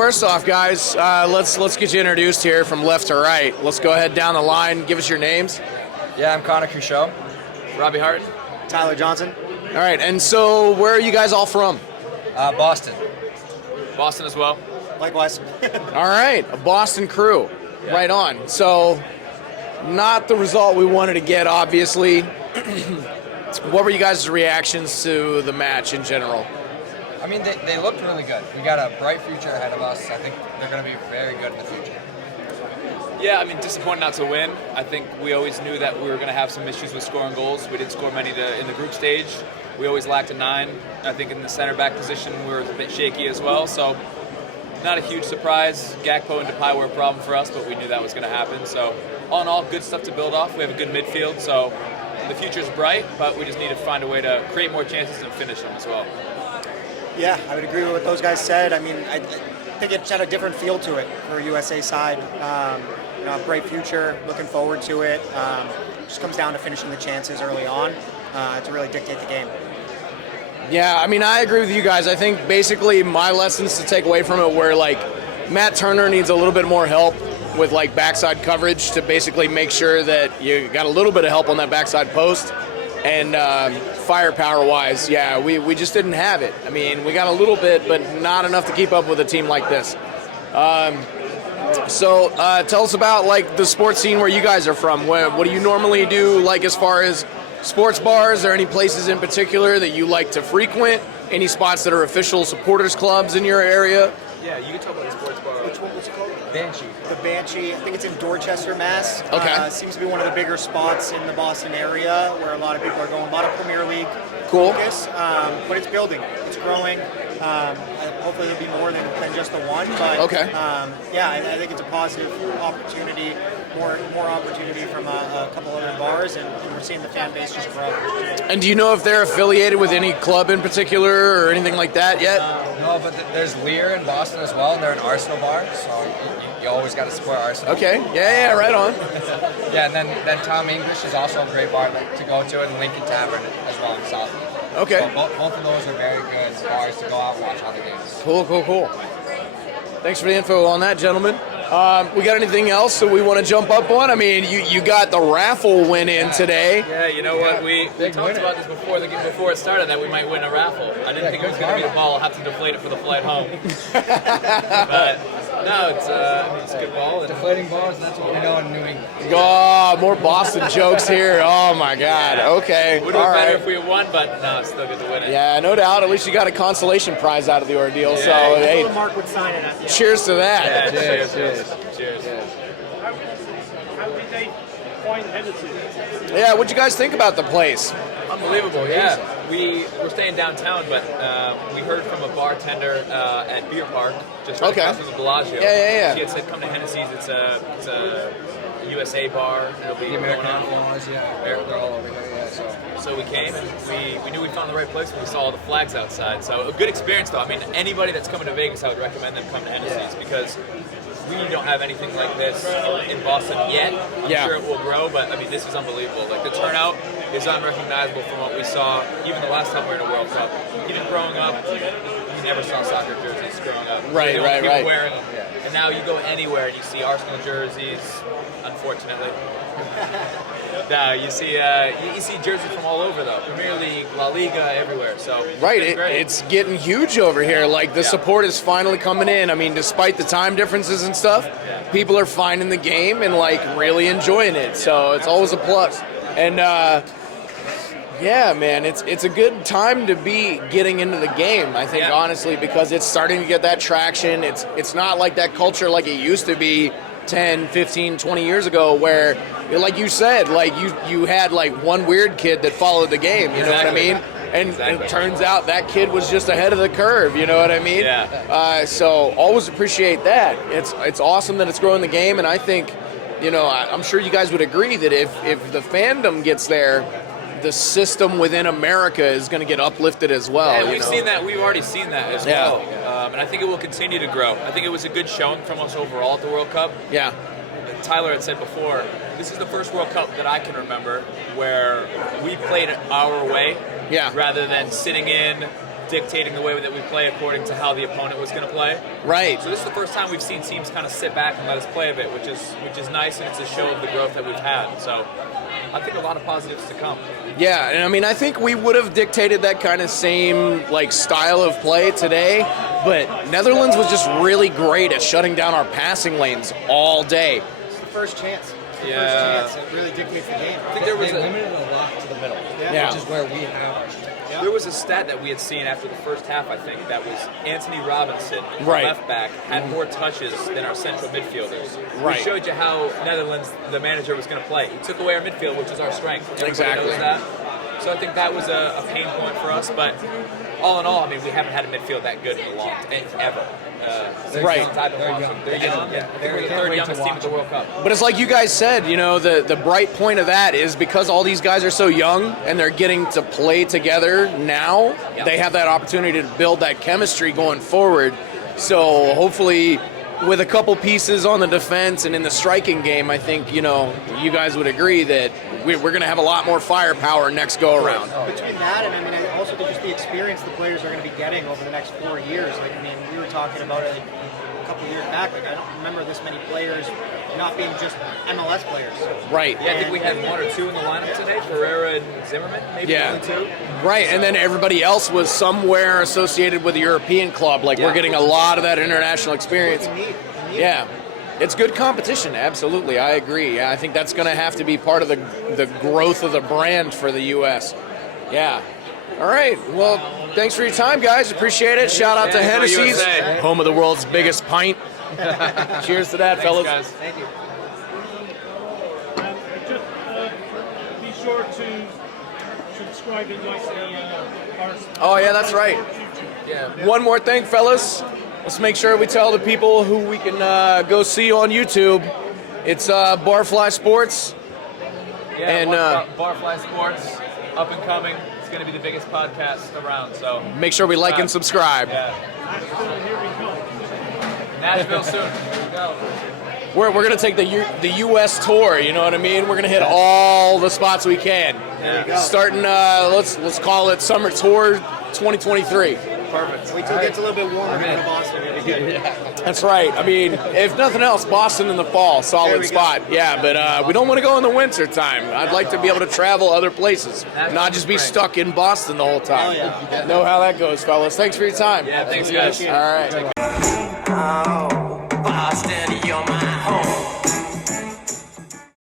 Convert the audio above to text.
first off, guys, let's get you introduced here from left to right. Let's go ahead down the line. Give us your names. Yeah, I'm Connor Cruchot. Robbie Harton. Tyler Johnson. All right, and so where are you guys all from? Boston. Boston as well. Likewise. All right, a Boston crew. Yeah. Right on. So, not the result we wanted to get, obviously. What were you guys' reactions to the match in general? I mean, they looked really good. We got a bright future ahead of us. I think they're going to be very good in the future. Yeah, I mean, disappointed not to win. I think we always knew that we were going to have some issues with scoring goals. We didn't score many in the group stage. We always lacked a 9. I think in the center back position we were a bit shaky as well. So, not a huge surprise. Gakpo and Depay were a problem for us, but we knew that was going to happen. So, all in all, good stuff to build off. We have a good midfield, so the future's bright, but we just need to find a way to create more chances and finish them as well. Yeah, I would agree with what those guys said. I mean, I think it had a different feel to it for USA side. A bright future, looking forward to it. Just comes down to finishing the chances early on to really dictate the game. Yeah, I mean, I agree with you guys. I think basically my lessons to take away from it were, like, Matt Turner needs a little bit more help with, like, backside coverage to basically make sure that you got a little bit of help on that backside post. And firepower-wise, yeah, we just didn't have it. I mean, we got a little bit, but not enough to keep up with a team like this. So tell us about, like, the sports scene where you guys are from. What do you normally do, like, as far as sports bars? Are there any places in particular that you like to frequent? Any spots that are official supporters clubs in your area? Yeah, you can talk about the sports bar. Which one was it called? Banshee. The Banshee. I think it's in Dorchester, Mass. Okay. Seems to be one of the bigger spots in the Boston area where a lot of people are going. A lot of Premier League Cool. focus. But it's building. It's growing. Hopefully there'll be more than just the one. But Okay. I think it's a positive opportunity. More opportunity from a couple other bars, and we're seeing the fan base just grow. And do you know if they're affiliated with any club in particular or anything like that yet? No, but there's Lear in Boston as well, and they're an Arsenal bar, so you always got to support Arsenal. Okay. Yeah, right on. Yeah, and then Tom English is also a great bar to go to, and Lincoln Tavern as well in South. Okay. So both of those are very good bars to go out and watch other games. Cool. Thanks for the info on that, gentlemen. We got anything else that we want to jump up on? I mean, you got the raffle win in today. Yeah, you know what? We talked about this before it started, that we might win a raffle. I didn't think it was going to be the ball. I'll have to deflate it for the flight home. But no, it's a good ball. Deflating balls, that's what we know in New England. Oh, more Boston jokes here. Oh, my God. Yeah. Okay. Would have been better if we had won, but no, it's still good to win it. Yeah, no doubt. At least you got a consolation prize out of the ordeal. So, Yeah. hey, Mark would sign it at the end. cheers to that. Yeah, cheers. How did they find Hennessey? Yeah, what'd you guys think about the place? Unbelievable, yeah. We're staying downtown, but we heard from a bartender at Beer Park, just right across from the Bellagio. Yeah. She had said, come to Hennessey's. It's a USA bar. It'll be The American going on. Outlaws, yeah. They're all over here, yeah. So we came, and we knew we found the right place when we saw all the flags outside. So a good experience, though. I mean, anybody that's coming to Vegas, I would recommend them come to Hennessey's because we don't have anything like this in Boston yet. I'm sure it will grow, but I mean, this is unbelievable. Like, the turnout is unrecognizable from what we saw even the last time we were in a World Cup. Even growing up, you never saw soccer jerseys growing up. Right. People wearing them. And now you go anywhere and you see Arsenal jerseys, unfortunately. No, you see jerseys from all over, though. Premier League, La Liga, everywhere. So Right, it's great. it's getting huge over here. Like, the support is finally coming in. I mean, despite the time differences and stuff, people are finding the game and, like, really enjoying it. So it's always a plus. And, yeah, man, it's a good time to be getting into the game, I think, honestly, because it's starting to get that traction. It's not like that culture like it used to be 10, 15, 20 years ago where, like you said, like you had like one weird kid that followed the game, you know what I mean? And it turns out that kid was just ahead of the curve, you know what I mean? Yeah. So always appreciate that. It's awesome that it's growing the game, and I think, you know, I'm sure you guys would agree that if the fandom gets there, the system within America is going to get uplifted as well. Yeah, we've seen that. We've already seen that as Yeah. well. And I think it will continue to grow. I think it was a good showing from us overall at the World Cup. Yeah. Tyler had said before, this is the first World Cup that I can remember where we played it our way Yeah. rather than sitting in, dictating the way that we play according to how the opponent was going to play. Right. So this is the first time we've seen teams kind of sit back and let us play a bit, which is nice, and it's a show of the growth that we've had. So I think a lot of positives to come. Yeah, and I mean, I think we would have dictated that kind of same like style of play today, but Netherlands was just really great at shutting down our passing lanes all day. It's the first chance. Yeah. First chance. It really dictates the game. I think there was They limited a lot to the middle, Yeah. which is where we have our strength. There was a stat that we had seen after the first half, I think, that was Anthony Robinson, our Right. left back, had more touches than our central midfielders. Right. We showed you how Netherlands, the manager, was going to play. He took away our midfield, which is our strength. Everybody Exactly. knows that. So I think that was a pain point for us. But all in all, I mean, we haven't had a midfield that good in a long time, ever. Right. Since I've been watching. They're young. Yeah. I think we're the third youngest team at the World Cup. But it's like you guys said, you know, the bright point of that is because all these guys are so young and they're getting to play together now, Yeah. they have that opportunity to build that chemistry going forward. So hopefully with a couple pieces on the defense and in the striking game, I think, you know, you guys would agree that we're going to have a lot more firepower next go-around. Between that and, I mean, also just the experience the players are going to be getting over the next 4 years. Like, I mean, we were talking about it a couple years back. Like, I don't remember this many players not being just MLS players. Right. Yeah, I think we had one or two in the lineup today, Ferreira and Zimmerman, maybe Yeah. only two. Right, and then everybody else was somewhere associated with a European club. Like, we're Yeah. getting a lot of that international experience. We need. Yeah, it's good competition. Absolutely, I agree. Yeah, I think that's going to have to be part of the growth of the brand for the U.S. Yeah. All right. Well, thanks for your time, guys. Appreciate it. Shout out to Yeah, go Hennessy's, USA. home of the world's biggest pint. Cheers to that, Thanks, fellas. guys. Thank you. Just be sure to subscribe and like our Oh, yeah, that's right. Yeah. One more thing, fellas. Let's make sure we tell the people who we can go see on YouTube. It's BarFlySports. Yeah, And, BarFlySports, up and coming. It's going to be the biggest podcast around. So Make sure we like and subscribe. Yeah. here we come. Nashville soon. Here we go. We're going to take the U.S. tour, you know what I mean? We're going to hit all the spots we can. There you go. Starting, let's call it Summer Tour 2023. Perfect. Wait till it gets a little bit warmer here in Boston. It'll be good. That's right. I mean, if nothing else, Boston in the fall, There solid we spot. go. Yeah, but we don't want to go in the winter time. I'd like to be able to travel other places, not just be stuck in Boston the whole time. Oh, yeah. Know how that goes, fellas. Thanks for your time. Yeah, thanks, guys. All right. Oh, Boston, you're my